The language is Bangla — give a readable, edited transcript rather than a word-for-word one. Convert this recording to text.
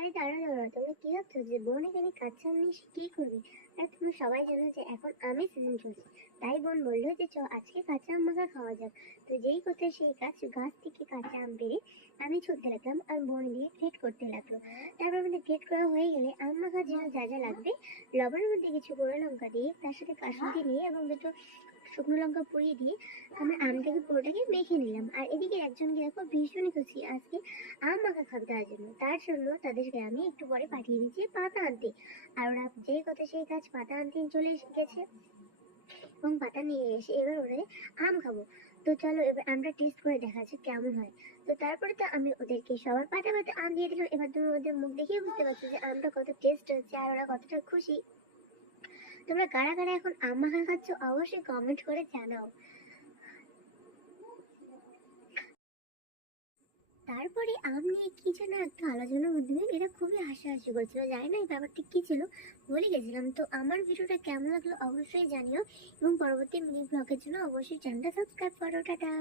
আরে দাঁড়াও দাঁড়াও, তোমরা কি ভাবছো যে বোন এখানে কাঁচা আম নিয়ে এসে কি করবে? আর তোমরা সবাই জানো যে এখন আমের সিজন চলছে, তাই বোন বললো যে চ আজকে কাঁচা আম মাখা খাওয়া যাক। তো যেই কথা সেই কাজ, গাছ থেকে কাঁচা আম পেড়ে আমি ছুলতে লাগলাম আর বোন দিয়ে গ্রেট করতে লাগলো। তারপর আমাদের গ্রেট করা হয়ে গেলে আম মাখার জন্য যা যা লাগবে, লবণের মধ্যে কিছু গুঁড়ো লঙ্কা দিয়ে তার সাথে কাসুন্দি নিয়ে এবং দুটো শুকনো লঙ্কা পুড়িয়ে দিয়ে আমরা আমটাকে পুরোটাকে মেখে নিলাম। আর এদিকে একজনকে দেখো ভীষণই খুশি আজকে আম মাখা খাবে, তার জন্য তাদেরকে আমি একটু পরে পাঠিয়ে দিচ্ছি পাতা আনতে। আর ওরা যেই কথা সেই কাজ, পাতা আনতে চলে এসে গেছে এবং পাতা নিয়ে এসে এবার ওরা আম খাবো। তো চলো এবার আমরা টেস্ট করে দেখা যাক কেমন হয়। তো তারপরে তো আমি ওদেরকে সবার পাতা পাতা আম দিয়ে দিলাম। এবার তুমি ওদের মুখ দেখেই বুঝতে পারছো যে আমটা কত টেস্ট হচ্ছে আর ওরা কতটা খুশি। তোমরা কারা কারা এখন আম মাখা খাচ্ছ অবশ্যই কমেন্ট করে জানাও। তারপরে আম নিয়ে কি যেন একটা আলোচনার মাধ্যমে এরা খুবই হাসাহাসি করছিল, জানি না এই ব্যাপারটা কি ছিল, ভুলে গেছিলাম। তো আমার ভিডিওটা কেমন লাগলো অবশ্যই জানিও এবং পরবর্তী মিনি ব্লগের জন্য অবশ্যই চ্যানেলটা সাবস্ক্রাইব করো। টাটা।